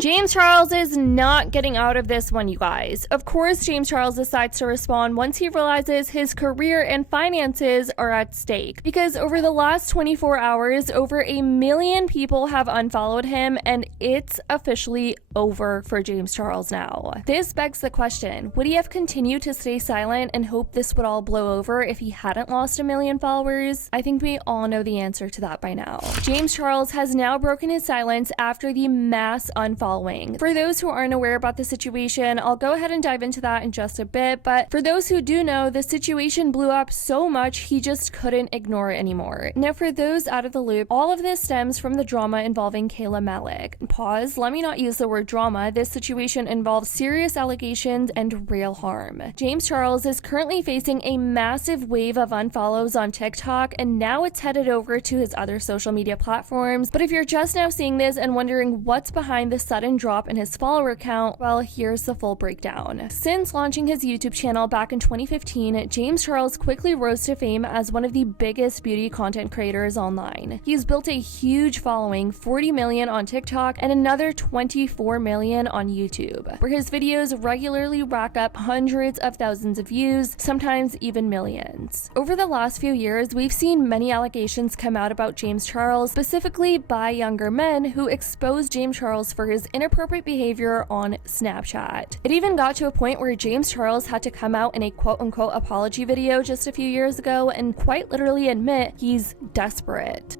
James Charles is not getting out of this one, you guys. Of course, James Charles decides to respond once he realizes his career and finances are at stake. Because over the last 24 hours, over 1 million people have unfollowed him, and it's officially over for James Charles now. This begs the question, would he have continued to stay silent and hope this would all blow over if he hadn't lost 1 million followers? I think we all know the answer to that by now. James Charles has now broken his silence after the mass unfollowing. For those who aren't aware about the situation, I'll go ahead and dive into that in just a bit, but for those who do know, the situation blew up so much he just couldn't ignore it anymore. Now, for those out of the loop, all of this stems from the drama involving Kayla Malik. Pause, let me not use the word drama. This situation involves serious allegations and real harm. James Charles is currently facing a massive wave of unfollows on TikTok, and now it's headed over to his other social media platforms. But if you're just now seeing this and wondering what's behind the sudden drop in his follower count, well, here's the full breakdown. Since launching his YouTube channel back in 2015, James Charles quickly rose to fame as one of the biggest beauty content creators online. He's built a huge following, 40 million on TikTok and another 24 million on YouTube, where his videos regularly rack up hundreds of thousands of views, sometimes even millions. Over the last few years, we've seen many allegations come out about James Charles, specifically by younger men who exposed James Charles for his inappropriate behavior on Snapchat. It even got to a point where James Charles had to come out in a quote-unquote apology video just a few years ago and quite literally admit he's desperate.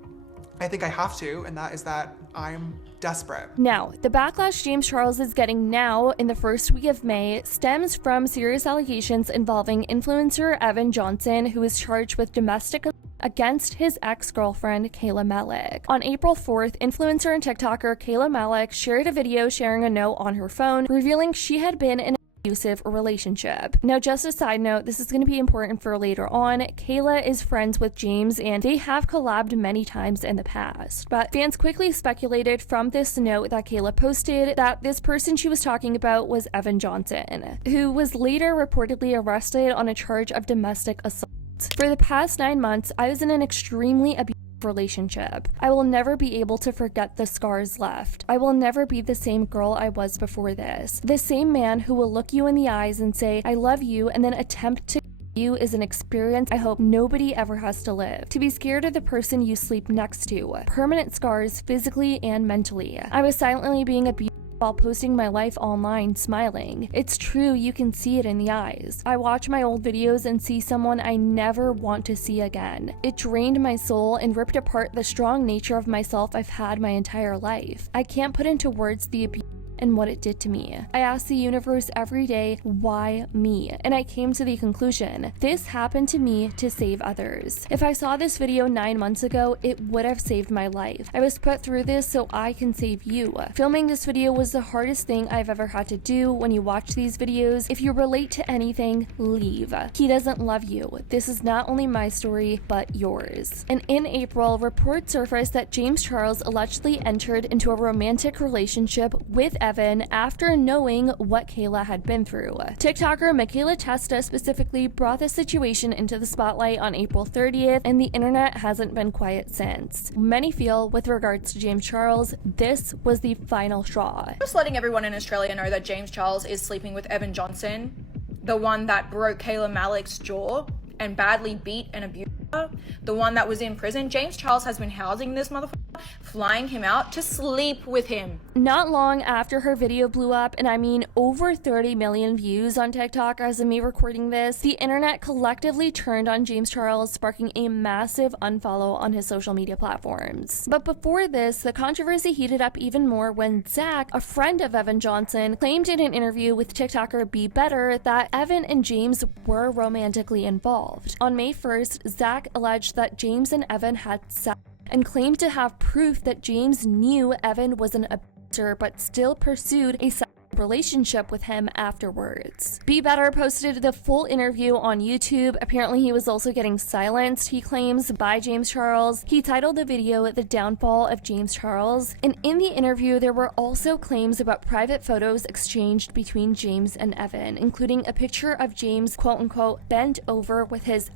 I think I have to, and that is that I'm desperate. Now, the backlash James Charles is getting now in the first week of May stems from serious allegations involving influencer Evan Johnson, who is charged with domestic against his ex-girlfriend Kayla Malik. On April 4th, influencer and TikToker Kayla Malec shared a video sharing a note on her phone revealing she had been in abusive relationship. Now, just a side note, this is going to be important for later on. Kayla is friends with James and they have collabed many times in the past, but fans quickly speculated from this note that Kayla posted that this person she was talking about was Evan Johnson, who was later reportedly arrested on a charge of domestic assault. For the past 9 months, I was in an extremely abusive relationship. I will never be able to forget the scars left. I will never be the same girl I was before this. The same man who will look you in the eyes and say, I love you, and then attempt to you is an experience I hope nobody ever has to live. To be scared of the person you sleep next to. Permanent scars physically and mentally. I was silently being abused while posting my life online smiling. It's true, you can see it in the eyes. I watch my old videos and see someone I never want to see again. It drained my soul and ripped apart the strong nature of myself I've had my entire life. I can't put into words the abuse and what it did to me. I ask the universe every day, why me? And I came to the conclusion, this happened to me to save others. If I saw this video 9 months ago, it would have saved my life. I was put through this so I can save you. Filming this video was the hardest thing I've ever had to do. When you watch these videos, if you relate to anything, leave. He doesn't love you. This is not only my story, but yours. And in April, reports surfaced that James Charles allegedly entered into a romantic relationship with Evan after knowing what Kayla had been through. TikToker Michaela Testa specifically brought the situation into the spotlight on April 30th, and the internet hasn't been quiet since. Many feel, with regards to James Charles, this was the final straw. Just letting everyone in Australia know that James Charles is sleeping with Evan Johnson, the one that broke Kayla Malik's jaw and badly beat and abused her, the one that was in prison. James Charles has been housing this motherfucker, flying him out to sleep with him. Not long after her video blew up, and I mean over 30 million views on TikTok as of me recording this, the internet collectively turned on James Charles, sparking a massive unfollow on his social media platforms. But before this, the controversy heated up even more when Zach, a friend of Evan Johnson, claimed in an interview with TikToker Be Better that Evan and James were romantically involved. On May 1st, Zach alleged that James and Evan had sex and claimed to have proof that James knew Evan was an abuser but still pursued a sexual relationship with him afterwards. Be Better posted the full interview on YouTube. Apparently he was also getting silenced, he claims, by James Charles. He titled the video The Downfall of James Charles, and in the interview there were also claims about private photos exchanged between James and Evan, including a picture of James quote-unquote bent over with his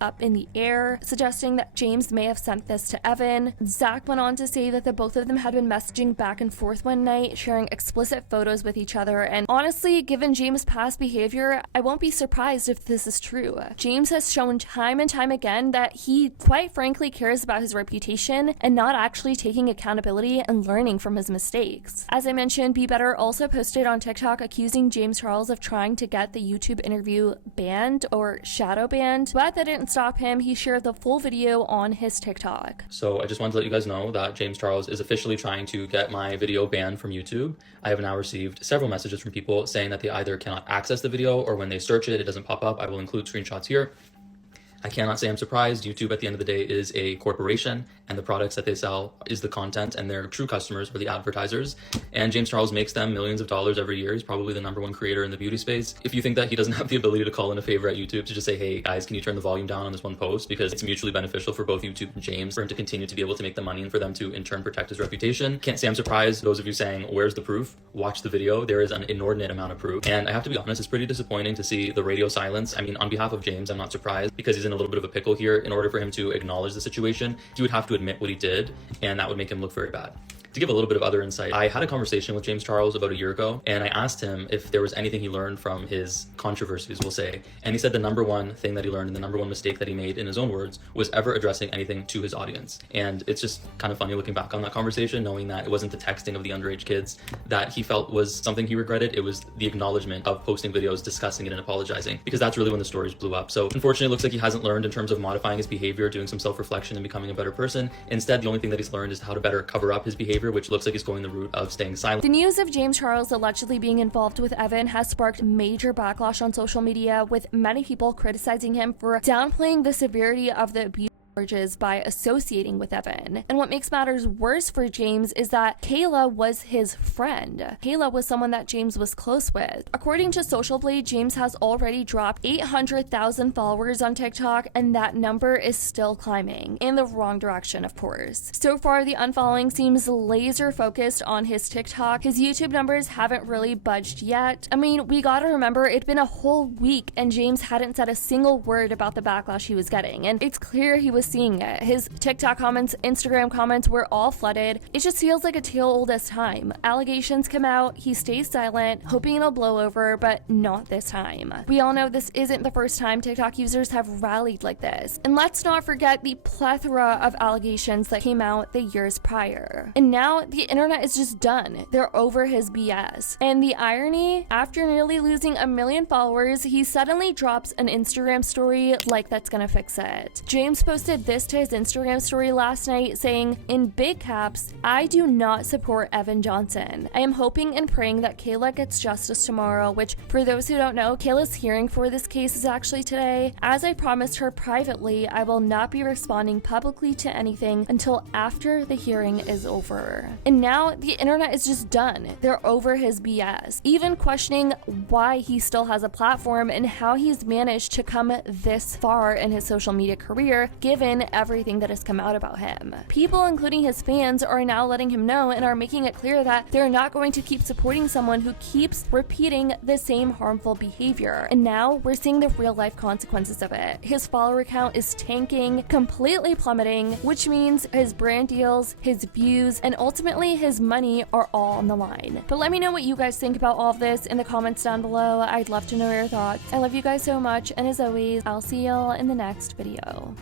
up in the air, suggesting that James may have sent this to Evan. Zach went on to say that the both of them had been messaging back and forth one night, sharing explicit photos with each other, and honestly, given James' past behavior, I won't be surprised if this is true. James has shown time and time again that he quite frankly cares about his reputation and not actually taking accountability and learning from his mistakes. As I mentioned, Be Better also posted on TikTok accusing James Charles of trying to get the YouTube interview banned or shadow banned, but that didn't stop him. He shared the full video on his TikTok. So I just wanted to let you guys know that James Charles is officially trying to get my video banned from YouTube. I have now received several messages from people saying that they either cannot access the video or when they search it, it doesn't pop up. I will include screenshots here. I cannot say I'm surprised. YouTube at the end of the day is a corporation, and the products that they sell is the content, and their true customers are the advertisers. And James Charles makes them millions of dollars every year. He's probably the #1 creator in the beauty space. If you think that he doesn't have the ability to call in a favor at YouTube to just say, hey guys, can you turn the volume down on this one post? Because it's mutually beneficial for both YouTube and James for him to continue to be able to make the money and for them to in turn protect his reputation. Can't say I'm surprised. Those of you saying, where's the proof? Watch the video. There is an inordinate amount of proof. And I have to be honest, it's pretty disappointing to see the radio silence. I mean, on behalf of James, I'm not surprised because he's in a little bit of a pickle here. In order for him to acknowledge the situation, he would have to admit what he did, and that would make him look very bad. To give a little bit of other insight, I had a conversation with James Charles about a year ago, and I asked him if there was anything he learned from his controversies, we'll say. And he said the #1 thing that he learned and the #1 mistake that he made, in his own words, was ever addressing anything to his audience. And it's just kind of funny looking back on that conversation, knowing that it wasn't the texting of the underage kids that he felt was something he regretted. It was the acknowledgement of posting videos, discussing it, and apologizing, because that's really when the stories blew up. So unfortunately, it looks like he hasn't learned in terms of modifying his behavior, doing some self-reflection, and becoming a better person. Instead, the only thing that he's learned is how to better cover up his behavior, which looks like he's going the route of staying silent. The news of James Charles allegedly being involved with Evan has sparked major backlash on social media, with many people criticizing him for downplaying the severity of the abuse charges by associating with Evan. And what makes matters worse for James is that Kayla was his friend. Kayla was someone that James was close with. According to Social Blade, James has already dropped 800,000 followers on TikTok, and that number is still climbing in the wrong direction, of course. So far, the unfollowing seems laser focused on his TikTok. His YouTube numbers haven't really budged yet. I mean, we gotta remember, it'd been a whole week and James hadn't said a single word about the backlash he was getting, and it's clear he was seeing it. His TikTok comments, Instagram comments were all flooded. It just feels like a tale old as time. Allegations come out, he stays silent, hoping it'll blow over, but not this time. We all know this isn't the first time TikTok users have rallied like this. And let's not forget the plethora of allegations that came out the years prior. And now the internet is just done. They're over his BS. And the irony, after nearly losing 1 million followers, he suddenly drops an Instagram story like that's gonna fix it. James posted this to his Instagram story last night, saying, in big caps, I do not support Evan Johnson. I am hoping and praying that Kayla gets justice tomorrow, which, for those who don't know, Kayla's hearing for this case is actually today. As I promised her privately, I will not be responding publicly to anything until after the hearing is over. And now the internet is just done. They're over his BS, even questioning why he still has a platform and how he's managed to come this far in his social media career, given everything that has come out about him. People, including his fans, are now letting him know and are making it clear that they're not going to keep supporting someone who keeps repeating the same harmful behavior. And now we're seeing the real life consequences of it. His follower count is tanking, completely plummeting, which means his brand deals, his views, and ultimately his money are all on the line. But let me know what you guys think about all of this in the comments down below. I'd love to know your thoughts. I love you guys so much, and as always, I'll see y'all in the next video.